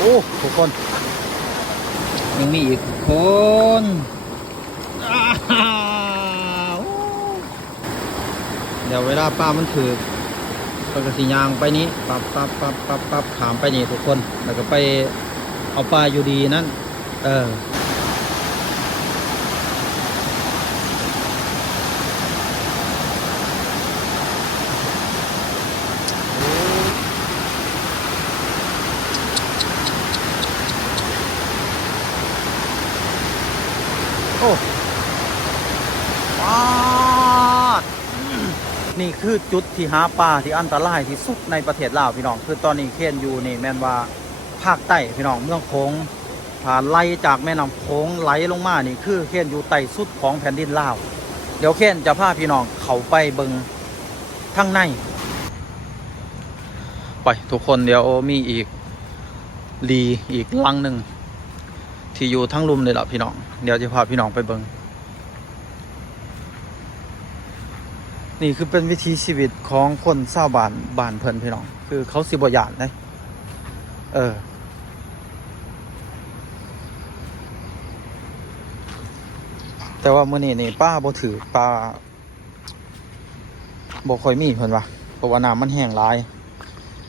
โอ้ทุกคนยังมีอีกคนเดี๋ยวเวลาป้ามันถือปกติยางไปนี้ปั๊บขามไปนี่ทุกคนแล้วก็ไปเอาปลาอยู่ดีนั่นโอ้ปาดนี่คือจุดที่หาปลาที่อันตรายที่สุดในประเทศลาวพี่น้องคือตอนนี้เคนอยู่นี่แม่นว่าภาคใต้พี่น้องเมืองโขงผ่านไหลจากแม่น้ำโขงไหลลงมานี่คือเคนอยู่ใต้สุดของแผ่นดินลาวเดี๋ยวเคนจะพาพี่น้องเข้าไปเบิ่งทั้งในไปทุกคนเดี๋ยวมีอีกลังหนึ่งที่อยู่ทั้งลุมเลยล่ะพี่น้องเดี๋ยวจะพาพี่น้องไปเบิ่งนี่คือเป็นวิถีชีวิตของคนชาวบ้านเพิ่นพี่น้องคือเขาสิบ่ย้านเลยแต่ว่ามื้อนี้นี่ป้าบ่ถือปลาบ่ค่อยมีเพิ่นว่าเพราะว่าน้ำมันแห้งหลาย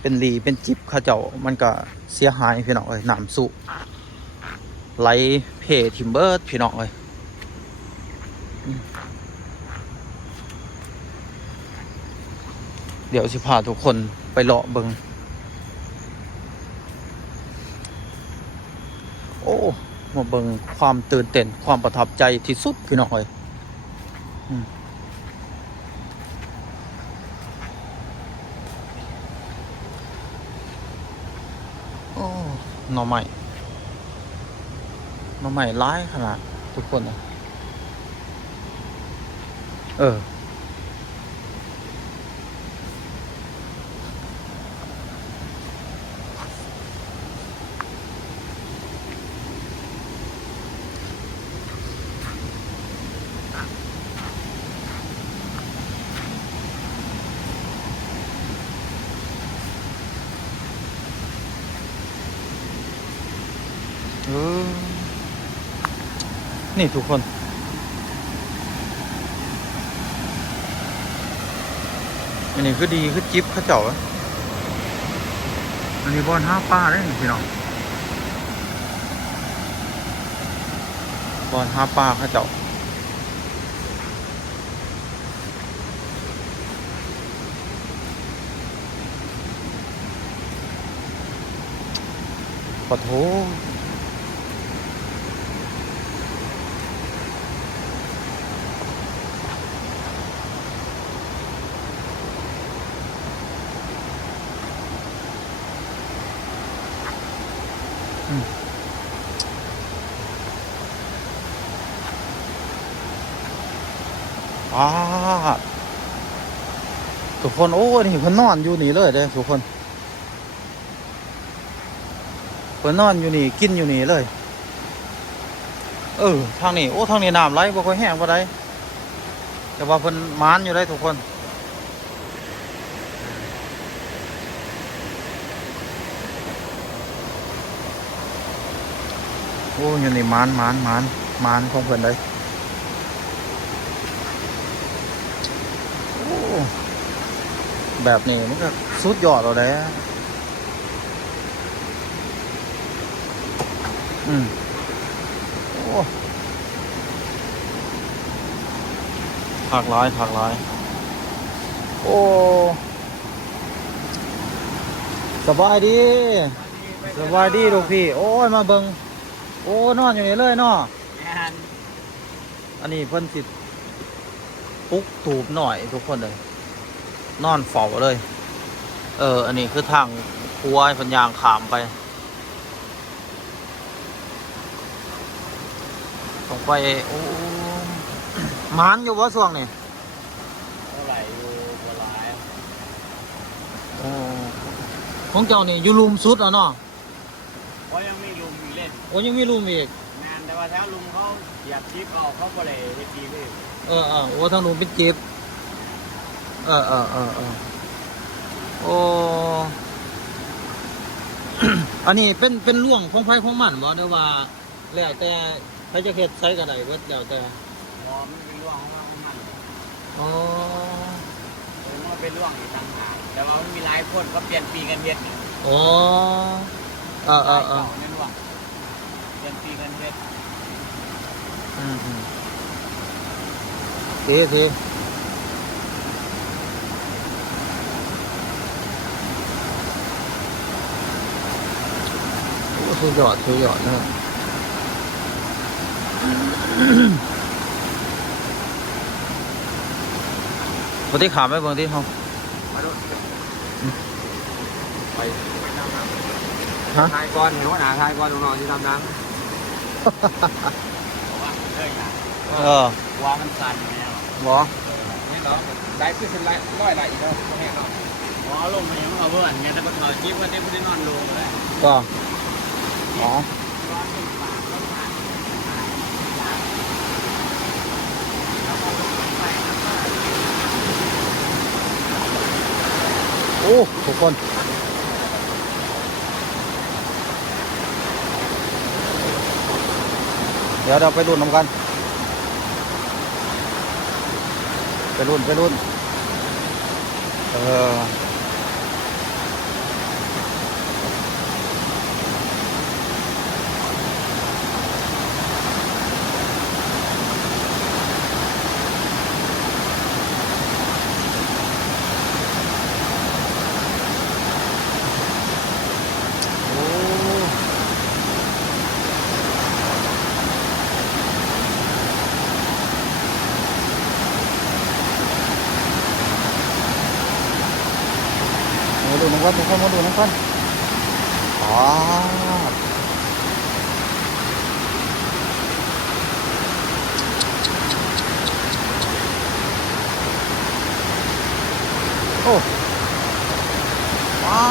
เป็นเป็นจิบเขาเจ้ามันก็เสียหายพี่น้องเอ้ยน้ำสุไหลเพทิมเบิร์ดพี่น้องเอ้ยเดี๋ยวสิพาทุกคนไปเลาะเบิงโอ้มาเบิงความตื่นเต้นความประทับใจที่สุดพี่น้องเอ้ยโอ้หน่อไม้ร้ายขนาดทุกคนเลยนี่ทุกคนอันนี้คือดีคือจิ๊บเขาเจ้าอันนี้บอลห้าป้าได้พี่น้องบอลห้าป้าเขาเจ้าขอโทษทุกคนโอ้นี่เพิ่นนอนอยู่นี่เลยเด้ทุกคนเพิ่นนอนอยู่นี่กินอยู่นี่เลยทางนี้โอ้ทางนี้น้ำไหลบ่ค่อยแห้งบ่ได้แต่ว่าเพิ่นมานอยู่ได้ทุกคนโอ้อยู่นี่มานของเพิ่นเลยแบบนี้มันก็สุดยอดแล้วแหละโอ้ผักร้ายโอ้สบายดีลูกพี่โอ้ยมาเบิงโอ้นอนอยู่นี่เลยเนาะอันนี้เพิ่นสิปุ๊กตูบหน่อยทุกคนเลยนอนเฝ้าเลยอันนี้คือทางครัวเพิ่นยางขามไปส่งไปโอ้หมานอยู่ว่าช่วงนี้เท่าไหร่อยู่เท่าไหร่โอ้ของเจ้านี่อยู่ลุมสุดแล้วเนาะเพราะยังไม่ลุมเล่นโอ้ยังมีลุมอีกงานแต่ว่าถ้าลุมเขาอยากจิ๊บออกเขาก็เลยได้จีบเลยโอ้ทางลุมเป็นจีบโอ้ อันนี้เป็นล่วงของไฟของมันบ่ได้ว่าแล้วแต่ใครจะเฮ็ดใช้ก็ได้เบิดแล้วแต่มันเป็นร่วงของมัน อ๋อ มันเป็นร่วงอีกต่างหากแต่ว่ามันมีหลายคนก็เปลี่ยนปีกันเฮ็ด อ๋อไม่ร่วงเปลี่ยนปีกันเฮ็ดทีสุดยอดนะครับปกติขาไม่บางที่เขาไปรถไปน้ำฮะทายก้อนเห็นว่าหนาทายก้อนน้องๆที่ทำน้ำว่าเฮ้ยนะว่ามันสั่นแล้ว บ่ ไม่หรอกได้คือเป็นร้อยละอีกแล้วแม่เนาะอ๋อลงมาอย่างเอาเพื่อนเนี่ยแต่ก็ถอดจิ๊บก็ได้ไม่ได้นอนลงเลยก็อ๋อโอ้ทุกคนเดี๋ยวเราไปรุ่นน้ำกันไปรุ่นมาดูน้ำกันทุกคนมาดูน้ำกันอ๋อโอ้ว้า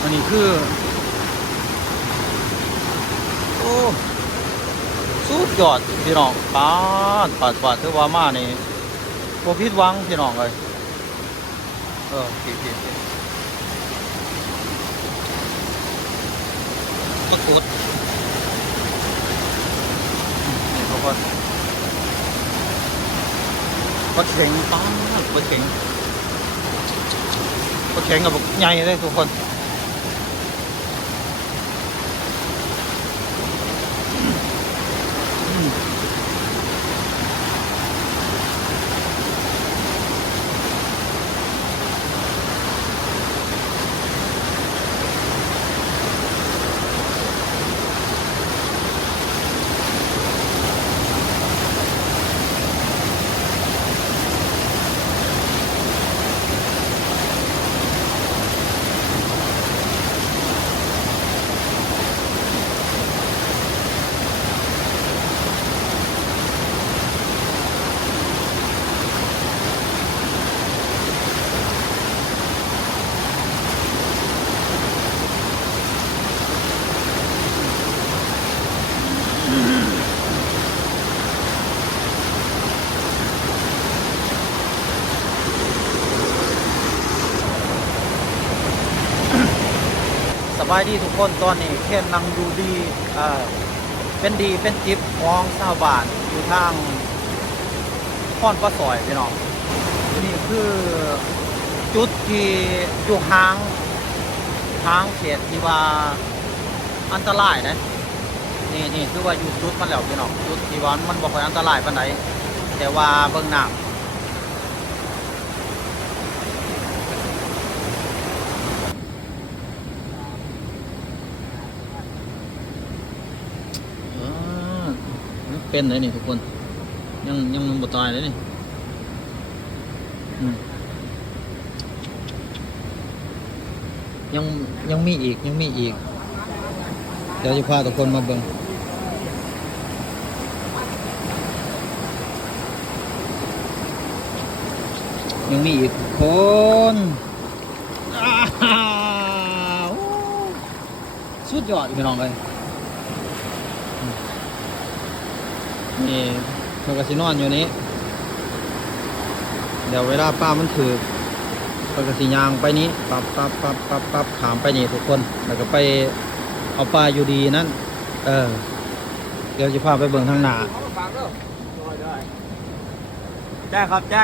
อันนี้คือโอ้สุดยอดพี่น้องปาดถือว่ามานี่บ่ผิดหวังพี่น้องเลยสุดนี่ทุกคนปลาเข็งปลาเข็งกับใหญ่เลยทุกคนสบายดีทุกคนตอนนี้แค่นั่งดูดีเป็นจิบของชาวบ้านอยู่ทางค่อนปลาซอยพี่น้องนี่คือจุดที่อยู่ห่างเขตที่ว่าอันตรายนะนี่คือว่าอยู่จุดมันแล้วพี่น้องจุดที่ว่ามันบ่ค่อยอันตรายปานใดแต่ว่าเบิ่งน้ำเป็นเลยนี่ทุกคนยังมันบ่ตายเลยนี่ยังมีอีกเดี๋ยวจะพาทุกคนมาเบิ่งยังมีอีกคนสุดยอดพี่น้องเลยนี่มันก็สินอนอยู่นี้ เดี๋ยวเวลาป้ามันถือปกติยางไปนี้ปั๊บขามไปนี่ทุกคนแล้วก็ไปเอาปลาอยู่ดีนั่นเดี๋ยวจะพาไปเบิ่งทางหน้า ฝากเด้อได้ได้ครับใจ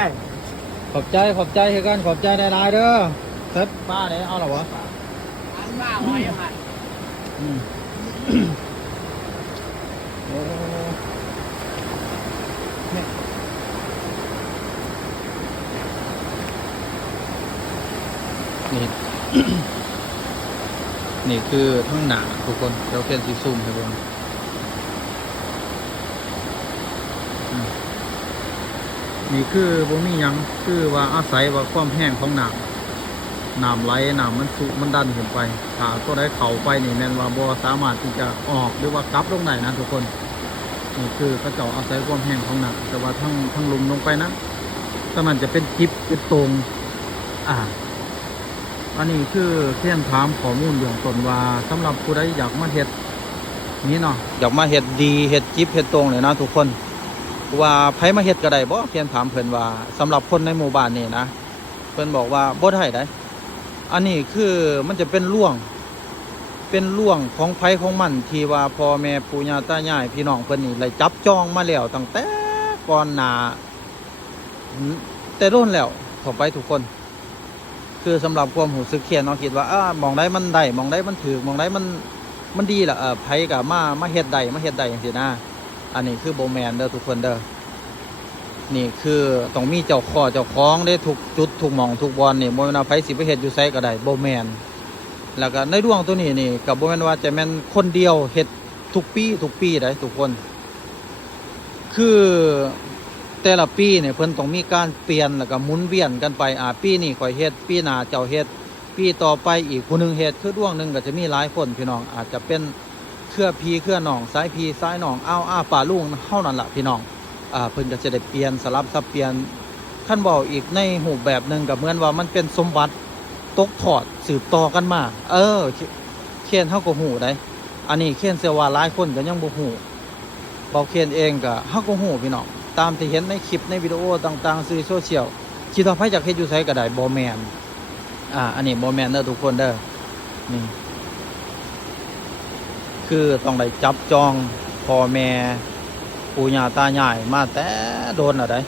ขอบใจให้กันขอบใจได้หลายเด้อเซ็ตป้าเนี่ยเอาหรอวะ อันมาไว้ค่ะ อืม โอ้เนี่ยนี่ นี่คือทั้งหนาทุกคนเราเปลี่ยนสีซูมให้เบิ่งอืมนี่คือบ่มีหยังคือว่าอาศัยว่าความแห้งของน้ำไหลน้ำมันสุมันดันขึ้นไปถ้าตัวใดเข้าไปนี่แม่นว่าบ่สามารถที่จะออกหรือว่ากลับลงได้นะทุกคนนี่คือเขาเจ้าอาศัยความแห้งของน้ำแต่ว่าทั้งลุมลงไปนั้นถ้ามันจะเป็นจิบเป็นตรงอันนี้คือเพียงถามข้อมูลเบื้องต้นว่าสำหรับผู้ใดอยากมาเฮ็ดนี้เนาะอยากมาเฮ็ดดีเฮ็ดจิบเฮ็ดตรงเลยนะทุกคนว่าไผมาเฮ็ดก็ได้บ่เพียงถามเพิ่นว่าสำหรับคนในหมู่บ้านนี่นะเพิ่นบอกว่าบ่ได้ได้อันนี้คือมันจะเป็นร่วงของไผของมันที่ว่าพ่อแม่ปู่ย่าตายายพี่น้องเพิ่นนี่ได้จับจองมาแล้วตั้งแต่ก่อนหน้าแต่รุ่นแล้วเข้าไปทุกคนคือสำหรับความหูสึกเขียนเนาะคิดว่ามองได้มันได้มองได้มันถือมองได้มันดีล่ะไผก็มาเฮ็ดได้จังซี่นะอันนี้คือบ่แม่นเด้อทุกคนเด้อนี่คือต้องมีเจ้าของได้ทุกจุดทุกหม่องทุกบอนนี่บ่แม่นว่าไผสิไปเฮ็ดอยู่ไสก็ได้บ่แม่นแล้วก็ในดวงตัวนี้นี่ก็บ่แม่นว่าจะแม่นคนเดียวเฮ็ดทุกปีได้ทุกคนคือแต่ละปีเนี่ยเพิ่นต้องมีการเปลี่ยนแล้วก็หมุนเวียนกันไปปีนี้ข่อยเฮ็ดปีหน้าเจ้าเฮ็ดปีต่อไปอีกผู้นึงเฮ็ดคือดวงนึงก็จะมีหลายคนพี่น้องอาจจะเป็นเครือพี่เครือน้องสายพี่สายน้องป่าลุงเฮานั่นล่ะพี่น้องเพิ่นก็จะได้เปลี่ยนสลับสับเปลี่ยนคันเว้าอีกในรูปแบบนึงก็เหมือนว่ามันเป็นสมบัติตกทอดสืบต่อกันมาเขียนเฮาก็ฮู้ได้อันนี้เขียนเสียว่าหลายคนก็ยังบ่ฮู้เบาเขียนเองก็เฮาก็ฮู้พี่น้องตามที่เห็นในคลิปในวิดีโอต่างๆสื่อโซเชียลคิดว่าไผอยากเฮ็ดอยู่ไสก็ได้บ่แม่นอันนี้บ่แม่นเด้อทุกคนเด้อนี่คือต้องได้จับจองพ่อแม่ปู่ย่าตายายมาแต่โดนได้